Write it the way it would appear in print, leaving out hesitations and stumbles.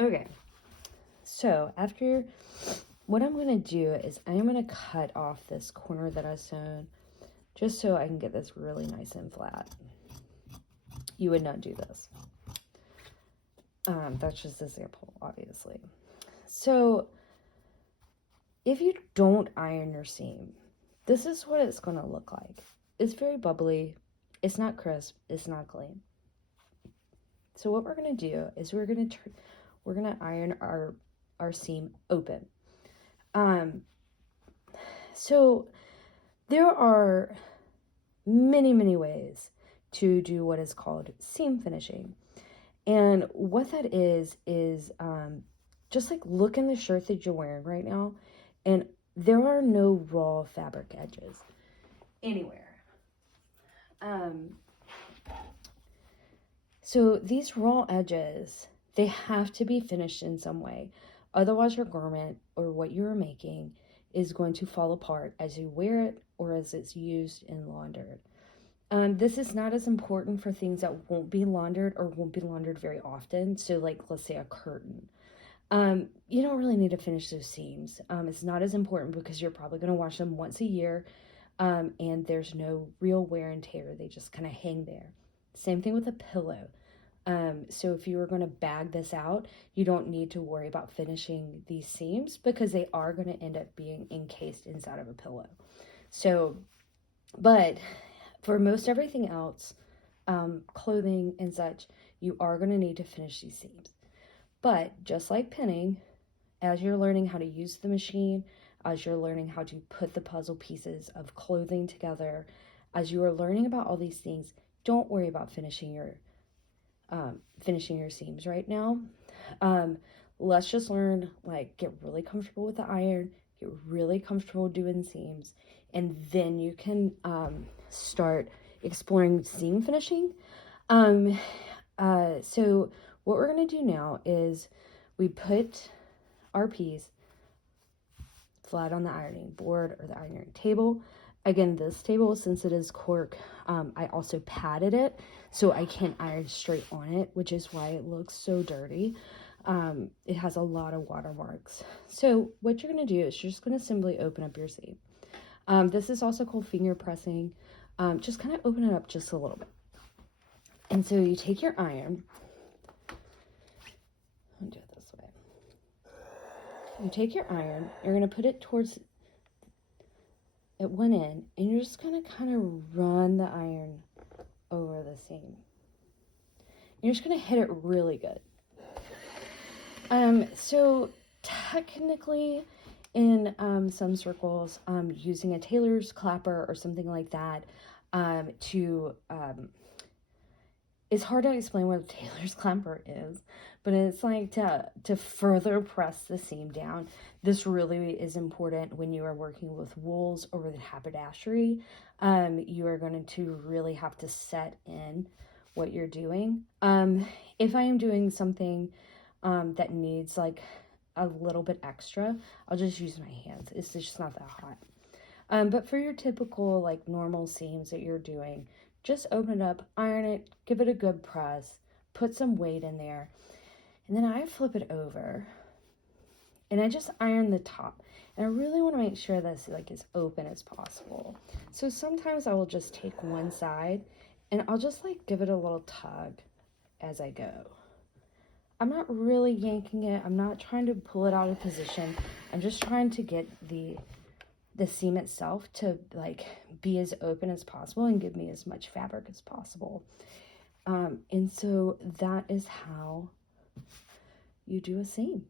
Okay, so after, what I'm going to do is I'm going to cut off this corner that I sewn just so I can get this really nice and flat. You would not do this. That's just an example, obviously. So if you don't iron your seam, this is what it's going to look like. It's very bubbly. It's not crisp. It's not clean. So what we're going to do is we're going to iron our seam open. So there are many ways to do what is called seam finishing. And what that is just like look in the shirt that you're wearing right now, and there are no raw fabric edges anywhere. So these raw edges, they have to be finished in some way. Otherwise, your garment or what you're making is going to fall apart as you wear it or as it's used and laundered. This is not as important for things that won't be laundered or won't be laundered very often. So like, let's say a curtain. You don't really need to finish those seams. It's not as important because you're probably going to wash them once a year. And there's no real wear and tear. They just kind of hang there. Same thing with a pillow. So if you were going to bag this out, you don't need to worry about finishing these seams because they are going to end up being encased inside of a pillow. So, but for most everything else, clothing and such, you are going to need to finish these seams. But just like pinning, as you're learning how to use the machine, as you're learning how to put the puzzle pieces of clothing together, as you are learning about all these things, don't worry about finishing your seams right now. Let's just learn, like, get really comfortable with the iron, get really comfortable doing seams, and then you can start exploring seam finishing. So what we're going to do now is we put our piece flat on the ironing board or the ironing table. Again, this table, since it is cork, I also padded it so I can't iron straight on it, which is why it looks so dirty. It has a lot of watermarks. So what you're going to do is you're just going to simply open up your seam. This is also called finger pressing. Just kind of open it up just a little bit. And so you take your iron. I'll do it this way. You take your iron, you're going to put it towards at one end, and you're just going to kind of run the iron over the seam. You're just going to hit it really good. So technically in some circles, using a tailor's clapper or something like that it's hard to explain what a tailor's clapper is, but it's like to further press the seam down. This really is important when you are working with wools or with haberdashery. You are going to really have to set in what you're doing. If I am doing something that needs like a little bit extra, I'll just use my hands. It's just not that hot. But for your typical like normal seams that you're doing, just open it up, iron it, give it a good press, put some weight in there, and then I flip it over and I just iron the top. And I really want to make sure that's like as open as possible. So sometimes I will just take one side and I'll just like give it a little tug as I go. I'm not really yanking it. I'm not trying to pull it out of position. I'm just trying to get the seam itself to like be as open as possible and give me as much fabric as possible. And so that is how you do a seam.